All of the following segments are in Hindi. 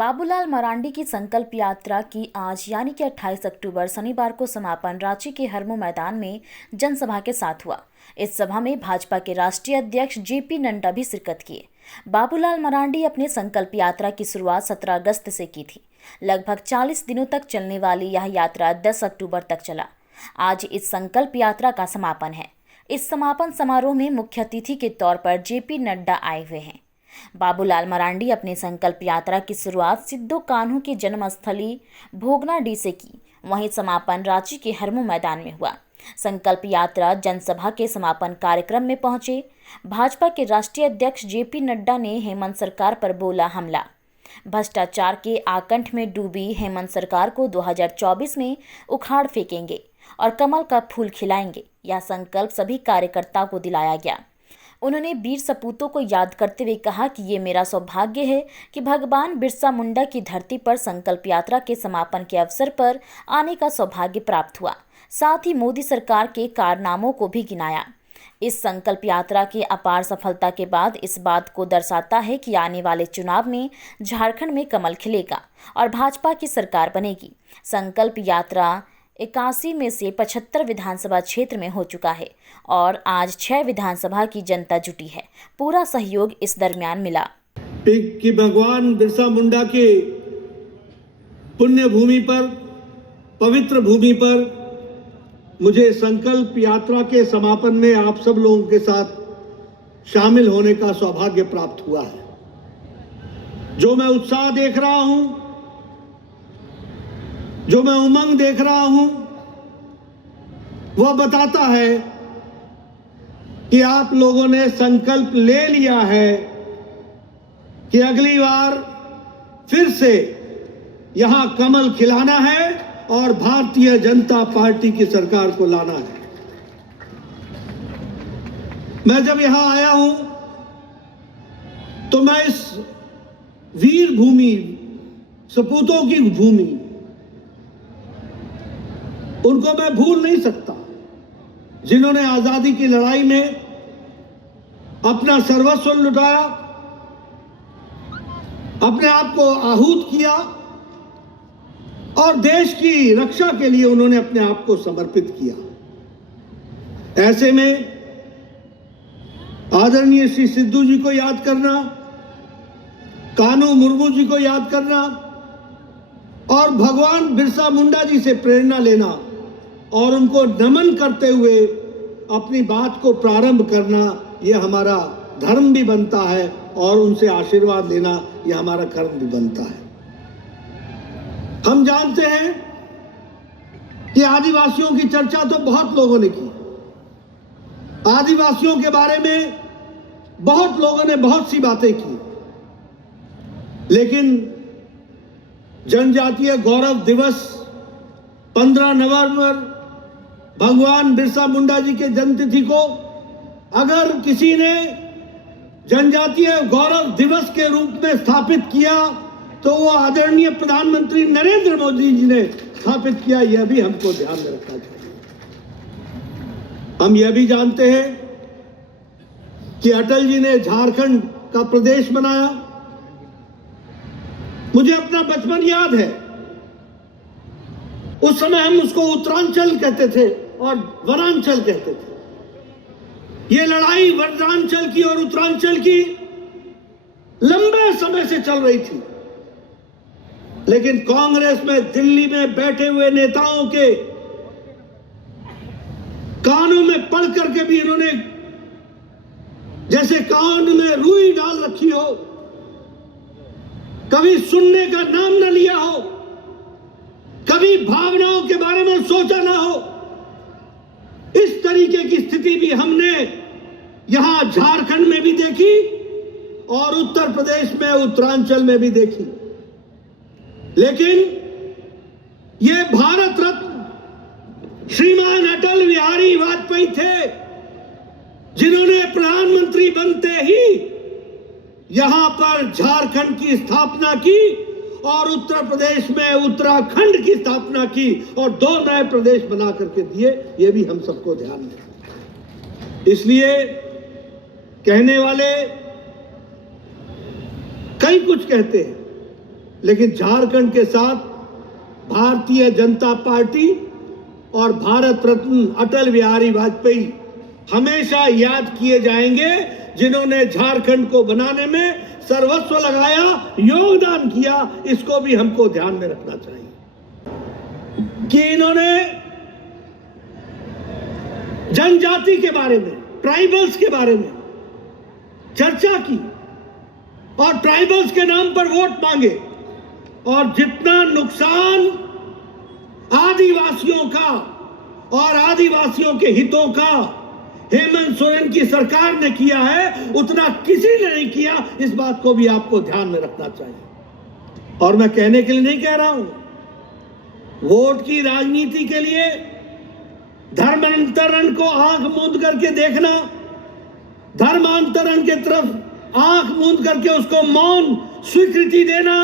बाबूलाल मरांडी की संकल्प यात्रा की आज यानी कि 28 अक्टूबर शनिवार को समापन रांची के हरमू मैदान में जनसभा के साथ हुआ। इस सभा में भाजपा के राष्ट्रीय अध्यक्ष जेपी नड्डा भी शिरकत किए। बाबूलाल मरांडी अपने संकल्प यात्रा की शुरुआत 17 अगस्त से की थी। लगभग 40 दिनों तक चलने वाली यह यात्रा 10 अक्टूबर तक चला। आज इस संकल्प यात्रा का समापन है। इस समापन समारोह में मुख्य अतिथि के तौर पर जेपी नड्डा आए हुए हैं। बाबूलाल मरांडी अपने संकल्प यात्रा की शुरुआत सिद्धो कान्हू की जन्मस्थली भोगनाडीह से की। वहीं समापन रांची के हरमू मैदान में हुआ। संकल्प यात्रा जनसभा के समापन कार्यक्रम में पहुंचे भाजपा के राष्ट्रीय अध्यक्ष जेपी नड्डा ने हेमंत सरकार पर बोला हमला। भ्रष्टाचार के आकंठ में डूबी हेमंत सरकार को 2024 में उखाड़ फेंकेंगे और कमल का फूल खिलाएंगे। यह संकल्प सभी कार्यकर्ताओं को दिलाया गया। उन्होंने वीर सपूतों को याद करते हुए कहा कि ये मेरा सौभाग्य है कि भगवान बिरसा मुंडा की धरती पर संकल्प यात्रा के समापन के अवसर पर आने का सौभाग्य प्राप्त हुआ। साथ ही मोदी सरकार के कारनामों को भी गिनाया। इस संकल्प यात्रा की अपार सफलता के बाद इस बात को दर्शाता है कि आने वाले चुनाव में झारखंड में कमल खिलेगा और भाजपा की सरकार बनेगी। संकल्प यात्रा 81 में से 75 विधानसभा क्षेत्र में हो चुका है और आज 6 विधानसभा की जनता जुटी है। पूरा सहयोग इस दरमियान मिला कि भगवान बिरसा मुंडा के पुण्य भूमि पर, पवित्र भूमि पर मुझे संकल्प यात्रा के समापन में आप सब लोगों के साथ शामिल होने का सौभाग्य प्राप्त हुआ है। जो मैं उत्साह देख रहा हूं, जो मैं उमंग देख रहा हूं, वह बताता है कि आप लोगों ने संकल्प ले लिया है कि अगली बार फिर से यहां कमल खिलाना है और भारतीय जनता पार्टी की सरकार को लाना है। मैं जब यहां आया हूं तो मैं इस वीर भूमि, सपूतों की भूमि, उनको मैं भूल नहीं सकता, जिन्होंने आजादी की लड़ाई में अपना सर्वस्व लुटाया, अपने आप को आहूत किया और देश की रक्षा के लिए उन्होंने अपने आप को समर्पित किया। ऐसे में आदरणीय श्री सिद्धू जी को याद करना, कान्हू मुर्मू जी को याद करना और भगवान बिरसा मुंडा जी से प्रेरणा लेना और उनको नमन करते हुए अपनी बात को प्रारंभ करना, यह हमारा धर्म भी बनता है और उनसे आशीर्वाद लेना यह हमारा कर्म भी बनता है। हम जानते हैं कि आदिवासियों की चर्चा तो बहुत लोगों ने की। आदिवासियों के बारे में बहुत लोगों ने बहुत सी बातें की, लेकिन जनजातीय गौरव दिवस 15 नवंबर भगवान बिरसा मुंडा जी के जन्मतिथि को अगर किसी ने जनजातीय गौरव दिवस के रूप में स्थापित किया तो वो आदरणीय प्रधानमंत्री नरेंद्र मोदी जी ने स्थापित किया। यह भी हमको ध्यान में रखना चाहिए। हम यह भी जानते हैं कि अटल जी ने झारखंड का प्रदेश बनाया। मुझे अपना बचपन याद है, उस समय हम उसको उत्तरांचल कहते थे और वनांचल कहते थे। ये लड़ाई वनांचल की और उत्तरांचल की लंबे समय से चल रही थी, लेकिन कांग्रेस में दिल्ली में बैठे हुए नेताओं के कानों में पढ़ करके भी इन्होंने जैसे कान में रुई डाल रखी हो, कभी सुनने का नाम न लिया हो, कभी भावनाओं के बारे में सोचा ना हो। इस तरीके की स्थिति भी हमने यहां झारखंड में भी देखी और उत्तर प्रदेश में उत्तरांचल में भी देखी। लेकिन ये भारत रत्न श्रीमान अटल बिहारी वाजपेयी थे, जिन्होंने प्रधानमंत्री बनते ही यहां पर झारखंड की स्थापना की और उत्तर प्रदेश में उत्तराखंड की स्थापना की और 2 नए प्रदेश बना करके दिए। ये भी हम सबको ध्यान में। इसलिए कहने वाले कई कुछ कहते हैं, लेकिन झारखंड के साथ भारतीय जनता पार्टी और भारत रत्न अटल बिहारी वाजपेयी हमेशा याद किए जाएंगे, जिन्होंने झारखंड को बनाने में सर्वस्व लगाया, योगदान किया। इसको भी हमको ध्यान में रखना चाहिए कि इन्होंने जनजाति के बारे में, ट्राइबल्स के बारे में चर्चा की और ट्राइबल्स के नाम पर वोट मांगे, और जितना नुकसान आदिवासियों का और आदिवासियों के हितों का हेमंत सोरेन की सरकार ने किया है, उतना किसी ने नहीं किया। इस बात को भी आपको ध्यान में रखना चाहिए। और मैं कहने के लिए नहीं कह रहा हूं, वोट की राजनीति के लिए धर्मांतरण को आंख मूंद करके देखना, धर्मांतरण के तरफ आंख मूंद करके उसको मौन स्वीकृति देना,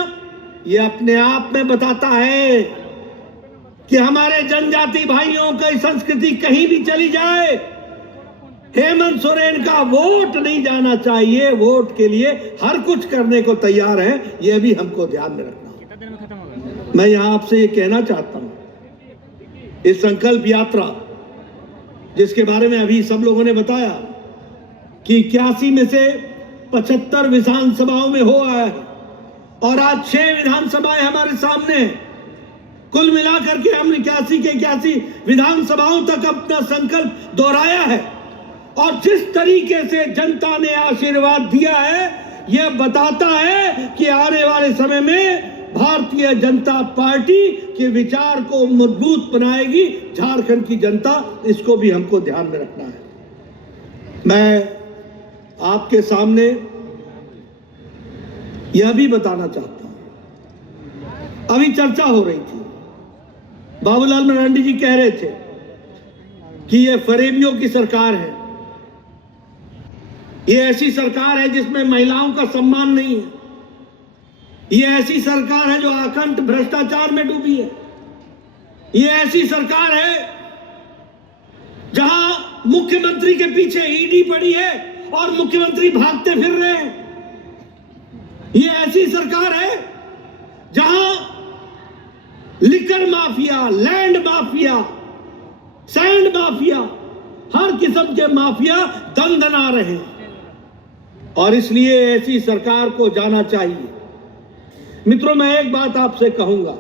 यह अपने आप में बताता है कि हमारे जनजाति भाइयों की संस्कृति कहीं भी चली जाए, हेमंत सोरेन का वोट नहीं जाना चाहिए। वोट के लिए हर कुछ करने को तैयार है, यह भी हमको ध्यान में रखना। मैं यहां आपसे ये कहना चाहता हूं, इस संकल्प यात्रा जिसके बारे में अभी सब लोगों ने बताया कि 81 में से 75 विधानसभाओं में हो आया है और आज 6 विधानसभाएं हमारे सामने, कुल मिलाकर के हमने 81 के 81 विधानसभाओं तक अपना संकल्प दोहराया है। और जिस तरीके से जनता ने आशीर्वाद दिया है, यह बताता है कि आने वाले समय में भारतीय जनता पार्टी के विचार को मजबूत बनाएगी झारखंड की जनता। इसको भी हमको ध्यान में रखना है। मैं आपके सामने यह भी बताना चाहता हूं, अभी चर्चा हो रही थी, बाबूलाल मरांडी जी कह रहे थे कि यह फरेबियों की सरकार है, ये ऐसी सरकार है जिसमें महिलाओं का सम्मान नहीं है, ये ऐसी सरकार है जो अखंड भ्रष्टाचार में डूबी है, ये ऐसी सरकार है जहां मुख्यमंत्री के पीछे ईडी पड़ी है और मुख्यमंत्री भागते फिर रहे हैं, ये ऐसी सरकार है जहां liquor mafia, land mafia, sand mafia, हर किस्म के माफिया दंदना रहे हैं। और इसलिए ऐसी सरकार को जाना चाहिए। मित्रों, मैं एक बात आपसे कहूंगा,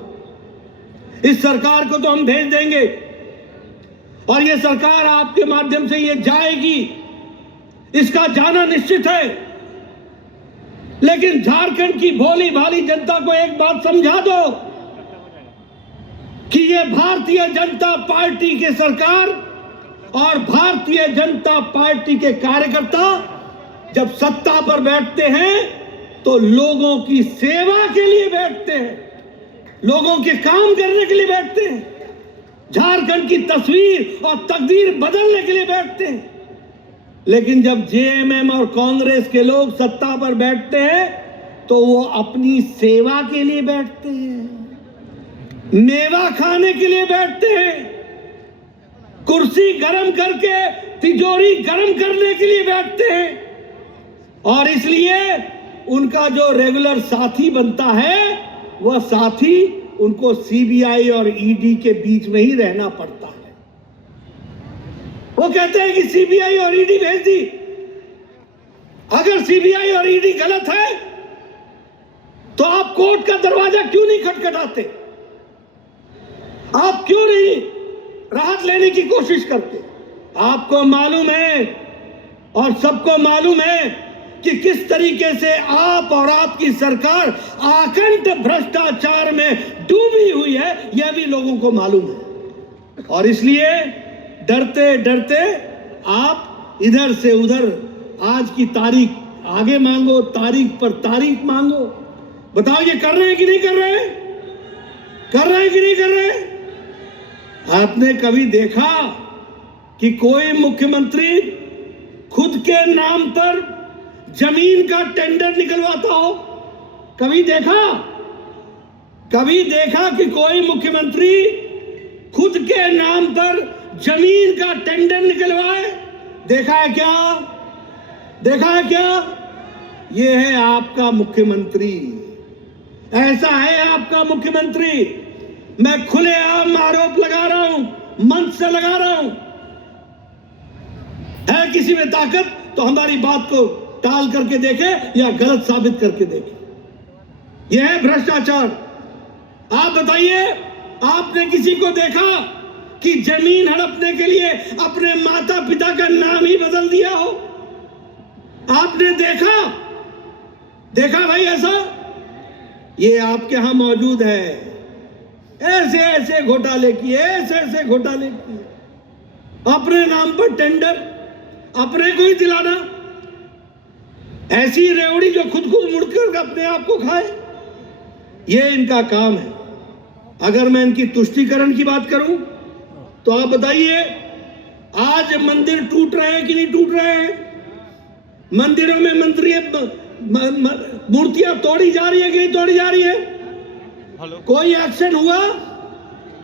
इस सरकार को तो हम भेज देंगे और यह सरकार आपके माध्यम से ये जाएगी, इसका जाना निश्चित है। लेकिन झारखंड की भोली भाली जनता को एक बात समझा दो कि यह भारतीय जनता पार्टी की सरकार और भारतीय जनता पार्टी के कार्यकर्ता जब सत्ता पर बैठते हैं तो लोगों की सेवा के लिए बैठते हैं, लोगों के काम करने के लिए बैठते हैं, झारखंड की तस्वीर और तकदीर बदलने के लिए बैठते हैं। लेकिन जब जेएमएम और कांग्रेस के लोग सत्ता पर बैठते हैं तो वो अपनी सेवा के लिए बैठते हैं, मेवा खाने के लिए बैठते हैं, कुर्सी गरम करके तिजोरी गरम करने के लिए बैठते हैं। और इसलिए उनका जो रेगुलर साथी बनता है, वह साथी उनको सीबीआई और ईडी के बीच में ही रहना पड़ता है। वो कहते हैं कि सीबीआई और ईडी भेज दी। अगर सीबीआई और ईडी गलत है तो आप कोर्ट का दरवाजा क्यों नहीं खटखटाते? आप क्यों नहीं राहत लेने की कोशिश करते? आपको मालूम है और सबको मालूम है कि किस तरीके से आप और आपकी सरकार आकंठ भ्रष्टाचार में डूबी हुई है, यह भी लोगों को मालूम है। और इसलिए डरते डरते आप इधर से उधर आज की तारीख आगे मांगो, तारीख पर तारीख मांगो। बताओ, ये कर रहे हैं कि नहीं कर रहे हैं? कर रहे हैं कि नहीं कर रहे हैं? आपने कभी देखा कि कोई मुख्यमंत्री खुद के नाम पर जमीन का टेंडर निकलवाता हो? कभी देखा? कभी देखा कि कोई मुख्यमंत्री खुद के नाम पर जमीन का टेंडर निकलवाए? देखा है क्या? देखा है क्या? ये है आपका मुख्यमंत्री। ऐसा है आपका मुख्यमंत्री। मैं खुलेआम आरोप लगा रहा हूं, मंच से लगा रहा हूं। है किसी में ताकत तो हमारी बात को टाल करके देखे या गलत साबित करके देखे। यह है भ्रष्टाचार। आप बताइए, आपने किसी को देखा कि जमीन हड़पने के लिए अपने माता पिता का नाम ही बदल दिया हो? आपने देखा भाई ऐसा? ये आपके यहां मौजूद है। ऐसे ऐसे घोटाले किए, ऐसे घोटाले किए। अपने नाम पर टेंडर, अपने को ही दिलाना। ऐसी रेवड़ी जो खुद मुड़कर अपने आप को खाए, ये इनका काम है। अगर मैं इनकी तुष्टीकरण की बात करूं तो आप बताइए, आज मंदिर टूट रहे हैं कि नहीं टूट रहे हैं? मंदिरों में मूर्तियां तोड़ी जा रही है कि नहीं तोड़ी जा रही है? कोई एक्शन हुआ?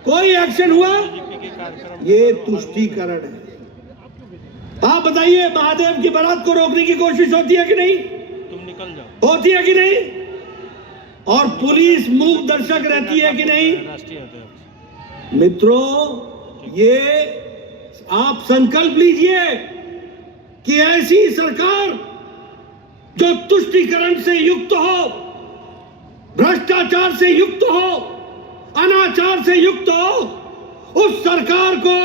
कोई एक्शन हुआ? ये तुष्टीकरण है। आप बताइए, महादेव की बारात को रोकने की कोशिश होती है कि नहीं? तुम निकल जाओ। होती है कि नहीं? और पुलिस मूक दर्शक रहती है कि नहीं? मित्रों, ये आप संकल्प लीजिए कि ऐसी सरकार जो तुष्टीकरण से युक्त हो, भ्रष्टाचार से युक्त हो, अनाचार से युक्त हो, उस सरकार को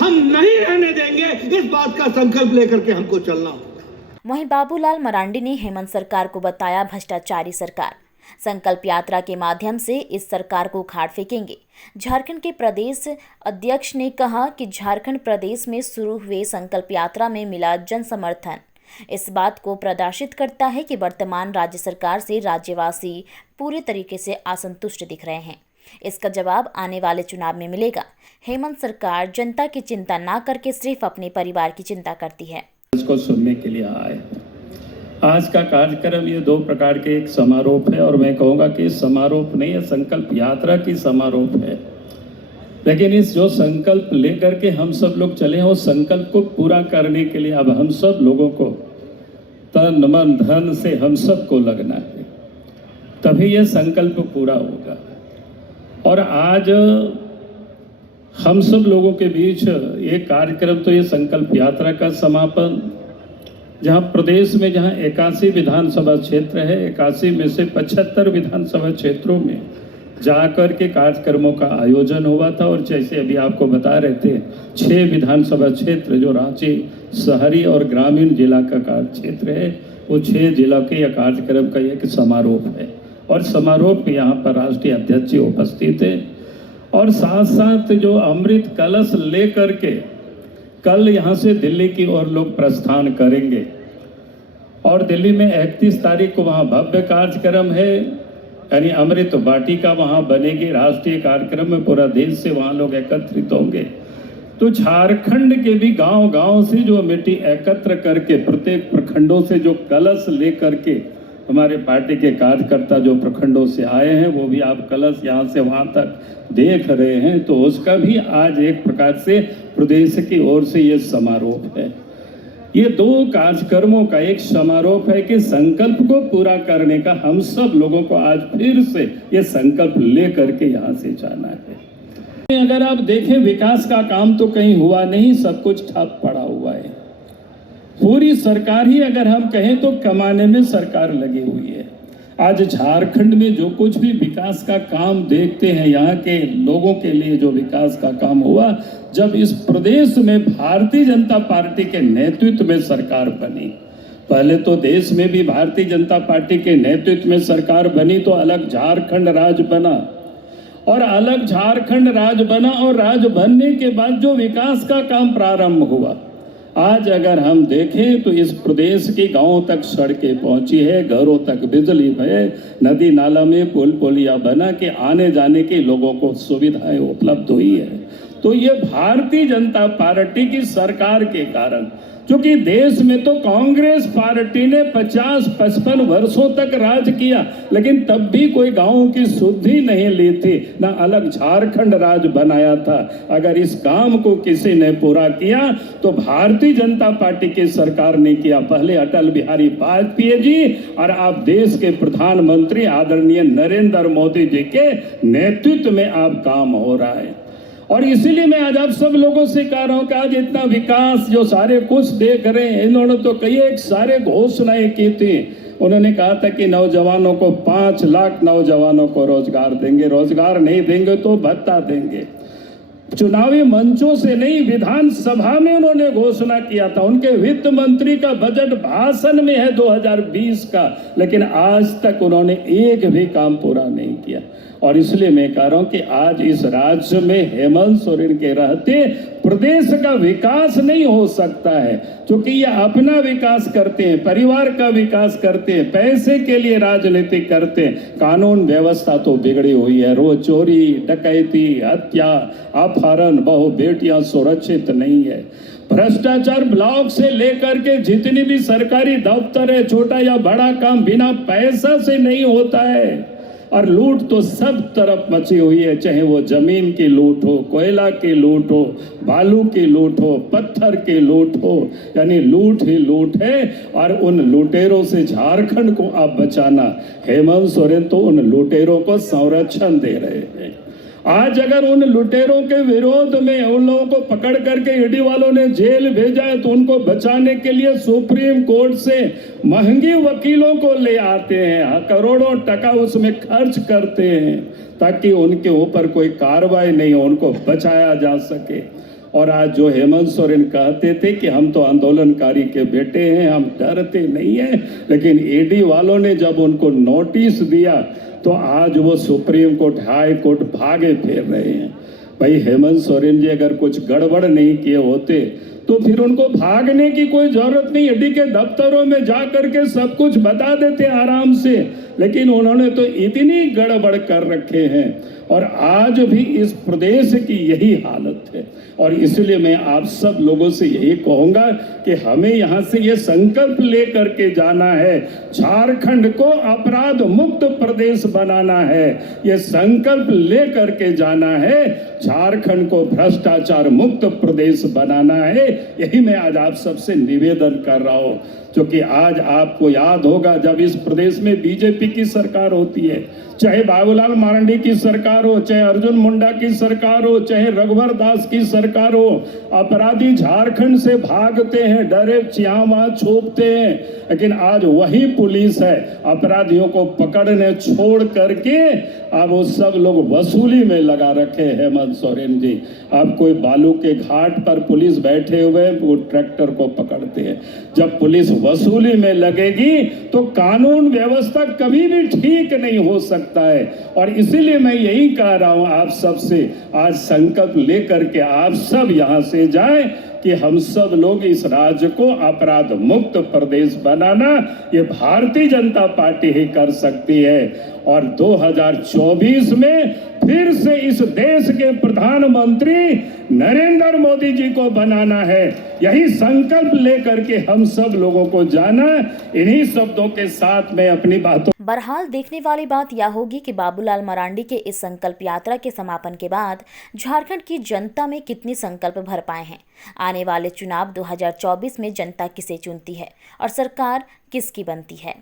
हम नहीं रहने देंगे। इस बात का संकल्प लेकर के हमको चलना होगा। वहीं बाबूलाल मरांडी ने हेमंत सरकार को बताया भ्रष्टाचारी सरकार। संकल्प यात्रा के माध्यम से इस सरकार को उखाड़ फेंकेंगे। झारखंड के प्रदेश अध्यक्ष ने कहा कि झारखंड प्रदेश में शुरू हुए संकल्प यात्रा में मिला जन समर्थन इस बात को प्रदर्शित करता है कि वर्तमान राज्य सरकार से राज्यवासी पूरे तरीके से असंतुष्ट दिख रहे हैं। इसका जवाब आने वाले चुनाव में मिलेगा। हेमंत सरकार जनता की चिंता न करके सिर्फ अपने परिवार की चिंता करती है। इसको सुनने के लिए आए। आज का कार्यक्रम ये दो प्रकार के एक समारोह है, और मैं कहूँगा कि समारोह नहीं है, संकल्प यात्रा की समारोह है। लेकिन इस जो संकल्प लेकर के हम सब लोग चले हैं, वो संकल्प को पूरा करने के लिए अब हम सब लोगों को तन मन धन से हम सबको लगना है, तभी ये संकल्प पूरा होगा। और आज हम सब लोगों के बीच एक कार्यक्रम तो ये संकल्प यात्रा का समापन, जहां प्रदेश में जहां 81 विधानसभा क्षेत्र है, 81 में से 75 विधानसभा क्षेत्रों में जाकर के कार्यक्रमों का आयोजन हुआ था। और जैसे अभी आपको बता रहे थे, 6 विधानसभा क्षेत्र जो रांची शहरी और ग्रामीण जिला का क्षेत्र है, वो 6 जिला के यह कार्यक्रम का एक समारोह है। और समारोह में यहाँ पर राष्ट्रीय अध्यक्ष जी उपस्थित है, और साथ साथ जो अमृत कलश लेकर के कल यहाँ से दिल्ली की ओर लोग प्रस्थान करेंगे। और दिल्ली में 31 तारीख को वहाँ भव्य कार्यक्रम है, यानी अमृत वाटिका वहाँ बनेगी। राष्ट्रीय कार्यक्रम में पूरा देश से वहाँ लोग एकत्रित होंगे। तो झारखंड के भी गांव-गांव से जो मिट्टी एकत्र करके, प्रत्येक प्रखंडों से जो कलश लेकर के हमारे पार्टी के कार्यकर्ता जो प्रखंडों से आए हैं, वो भी आप कलश यहाँ से वहाँ तक देख रहे हैं। तो उसका भी आज एक प्रकार से प्रदेश की ओर से ये समारोह है। ये दो कार्यक्रमों का एक समारोह है कि संकल्प को पूरा करने का हम सब लोगों को आज फिर से ये संकल्प ले करके यहाँ से जाना है। अगर आप देखें, विकास का काम तो कहीं हुआ नहीं, सब कुछ ठप पड़ा हुआ है। पूरी सरकार ही अगर हम कहें तो कमाने में सरकार लगी हुई है। आज झारखंड में जो कुछ भी विकास का काम देखते हैं, यहाँ के लोगों के लिए जो विकास का काम हुआ, जब इस प्रदेश में भारतीय जनता पार्टी के नेतृत्व में सरकार बनी, पहले तो देश में भी भारतीय जनता पार्टी के नेतृत्व में सरकार बनी तो अलग झारखंड राज्य बना, और अलग झारखंड राज्य बना, और राज्य बनने के बाद जो विकास का काम प्रारंभ हुआ, आज अगर हम देखें तो इस प्रदेश के गांवों तक सड़कें पहुंची है, घरों तक बिजली है, नदी नाला में पुल पुलिया बना के आने जाने के लोगों को सुविधाएं उपलब्ध हुई है। तो ये भारतीय जनता पार्टी की सरकार के कारण, क्योंकि देश में तो कांग्रेस पार्टी ने 50-55 वर्षों तक राज किया, लेकिन तब भी कोई गांव की सुधि नहीं ली थी, ना अलग झारखंड राज बनाया था। अगर इस काम को किसी ने पूरा किया तो भारतीय जनता पार्टी की सरकार ने किया। पहले अटल बिहारी वाजपेयी जी और आप देश के प्रधानमंत्री आदरणीय नरेंद्र मोदी जी के नेतृत्व में आप काम हो रहा है। और इसीलिए मैं आज आप सब लोगों से कह रहा हूं कि आज इतना विकास जो सारे कुछ देख रहे हैं, इन्होंने तो कई एक सारे घोषणाएं की थी। उन्होंने कहा था कि नौजवानों को 5 लाख नौजवानों को रोजगार देंगे, रोजगार नहीं देंगे तो भत्ता देंगे। चुनावी मंचों से नहीं, विधानसभा में उन्होंने घोषणा किया था। उनके वित्त मंत्री का बजट भाषण में है 2020 का, लेकिन आज तक उन्होंने एक भी काम पूरा नहीं किया। और इसलिए मैं कह रहा हूं कि आज इस राज्य में हेमंत सोरेन के रहते प्रदेश का विकास नहीं हो सकता है, क्योंकि ये अपना विकास करते हैं, परिवार का विकास करते हैं, पैसे के लिए राजनीति करते हैं। कानून व्यवस्था तो बिगड़ी हुई है, रोज चोरी डकैती हत्या अपहरण, बहु बेटियां सुरक्षित नहीं है। भ्रष्टाचार ब्लॉक से लेकर के जितनी भी सरकारी दफ्तर है, छोटा या बड़ा काम बिना पैसा से नहीं होता है। और लूट तो सब तरफ मची हुई है, चाहे वो जमीन की लूट हो, कोयला की लूट हो, बालू की लूट हो, पत्थर की लूट हो, यानी लूट ही लूट है। और उन लुटेरों से झारखंड को आप बचाना, हेमंत सोरेन तो उन लुटेरों को संरक्षण दे रहे हैं। आज अगर उन लुटेरों के विरोध में उन लोगों को पकड़ करके ईडी वालों ने जेल भेजा है, तो उनको बचाने के लिए सुप्रीम कोर्ट से महंगी वकीलों को ले आते हैं, करोड़ों टका उसमें खर्च करते हैं, ताकि उनके ऊपर कोई कार्रवाई नहीं हो, उनको बचाया जा सके। और आज जो हेमंत सोरेन कहते थे कि हम तो आंदोलनकारी के बेटे हैं, हम डरते नहीं हैं, लेकिन ईडी वालों ने जब उनको नोटिस दिया तो आज वो सुप्रीम कोर्ट, हाई कोर्ट भागे फिर रहे हैं। भाई हेमंत सोरेन जी अगर कुछ गड़बड़ नहीं किए होते तो फिर उनको भागने की कोई जरूरत नहीं, ईडी के दफ्तरों में जा करके सब कुछ बता देते आराम से। लेकिन उन्होंने तो इतनी गड़बड़ कर रखे हैं, और आज भी इस प्रदेश की यही हालत है। और इसलिए मैं आप सब लोगों से यही कहूंगा कि हमें यहाँ से ये संकल्प लेकर के जाना है, झारखंड को अपराध मुक्त प्रदेश बनाना है। ये संकल्प लेकर के जाना है, झारखंड को भ्रष्टाचार मुक्त प्रदेश बनाना है। यही मैं आज आप सबसे निवेदन कर रहा हूँ, क्योंकि आज आपको याद होगा जब इस प्रदेश में बीजेपी की सरकार होती है, चाहे बाबूलाल मरांडी की सरकार हो, चाहे अर्जुन मुंडा की सरकार हो, चाहे रघुवर दास की सरकार हो, अपराधी झारखंड से भागते हैं, डरे चियावा छोपते हैं। लेकिन आज वही पुलिस है अपराधियों को पकड़ने छोड़ करके अब वो सब लोग वसूली में लगा रखे हैं। हेमंत सोरेन जी, अब कोई बालू के घाट पर पुलिस बैठे हुए वो ट्रैक्टर को पकड़ते हैं। जब पुलिस वसूली में लगेगी तो कानून व्यवस्था कभी भी ठीक नहीं हो सकता है। और इसीलिए मैं यही कह रहा हूं आप सबसे, आज संकल्प लेकर के आप सब यहां से जाएं कि हम सब लोग इस राज्य को अपराध मुक्त प्रदेश बनाना ये भारतीय जनता पार्टी ही कर सकती है। और 2024 में फिर से इस देश के प्रधानमंत्री नरेंद्र मोदी जी को बनाना है। यही संकल्प लेकर के हम सब लोगों को जाना। इन्हीं शब्दों के साथ मैं अपनी बातों। बहरहाल देखने वाली बात यह होगी कि बाबूलाल मरांडी के इस संकल्प यात्रा के समापन के बाद झारखंड की जनता में कितनी संकल्प भर पाए हैं। आने वाले चुनाव 2024 में जनता किसे चुनती है और सरकार किसकी बनती है।